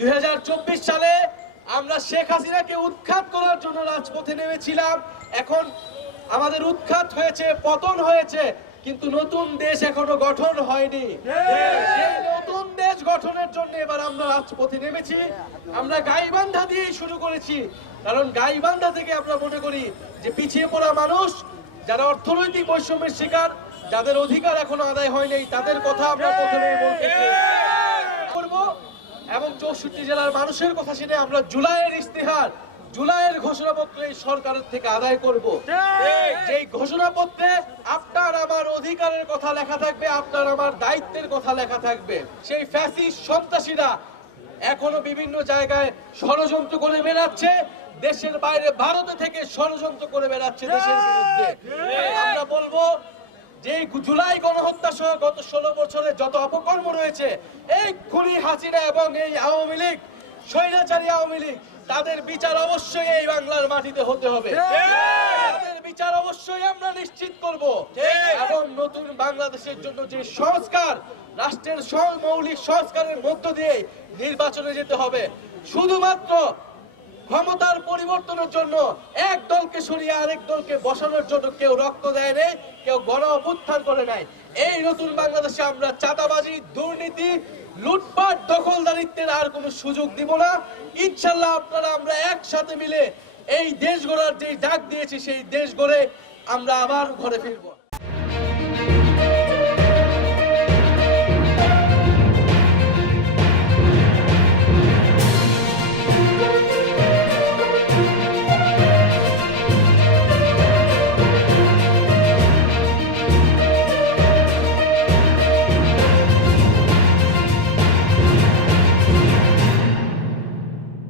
2024 সালে আমরা শেখ হাসিনাকে উৎখাত করার জন্য রাজপথে নেমেছিলাম। এখন আমাদের উৎখাত হয়েছে, পতন হয়েছে, কিন্তু নতুন দেশ এখনো গঠন হয়নি। এই নতুন দেশ গঠনের জন্য এবার আমরা রাজপথে নেমেছি। আমরা গাইবান্ধা দিয়ে শুরু করেছি, কারণ গাইবান্ধা থেকে আমরা মনে করি যে পিছিয়ে পড়া মানুষ, যারা অর্থনৈতিক বৈষম্যের শিকার, যাদের অধিকার এখনো আদায় হয়নি, তাদের কথা আমরা প্রথমেই বলতে করব। এবং 64 জেলার মানুষের কথা শুনে আমরা জুলাইয়ের ইস্তেহার, জুলাইয়ের ঘোষণাপত্র এই সরকারের থেকে আদায় করব। যেই ঘোষণাপত্রে আপনার আমার অধিকারের কথা লেখা থাকবে, আপনার আমার দায়িত্বের কথা লেখা থাকবে। সেই ফ্যাসিস্ট সন্ত্রাসীরা এখনো বিভিন্ন জায়গায় ষড়যন্ত্র করে বেড়াচ্ছে, দেশের বাইরে ভারতে থেকে ষড়যন্ত্র করে বেড়াচ্ছে দেশের বিরুদ্ধে। আমরা বলবো যে জুলাই গণহত্যা সহ গত 16 বছরে যত অপকর্ম রয়েছে, এই খুনি হাসিনা এবং এই আওয়ামী লীগ, স্বৈরাচারী আওয়ামী লীগ, তাদের বিচার অবশ্যই এই বাংলার মাটিতে হতে হবে। তাদের বিচার অবশ্যই আমরা নিশ্চিত করব। এবং নতুন বাংলাদেশের জন্য যে সংস্কার, রাষ্ট্রের মৌলিক সংস্কারের মধ্য দিয়ে নির্বাচনে যেতে হবে। শুধুমাত্র ক্ষমতার পরিবর্তনের জন্য এক দলকে সরিয়ে আরেক দলকে বসানোর জন্য কেউ রক্ত দেয় নাই, কেউ গণ অভ্যুত্থান করে নাই। এই নতুন বাংলাদেশে আমরা চাঁদাবাজি, দুর্নীতি, লুটপাট, দখলদারিত্বের আর কোনো সুযোগ দিব না। ইনশাল্লাহ আপনারা আমরা একসাথে মিলে এই দেশ গড়ার যে ডাক দিয়েছি, সেই দেশ গড়ে আমরা আবার ঘরে ফিরবো।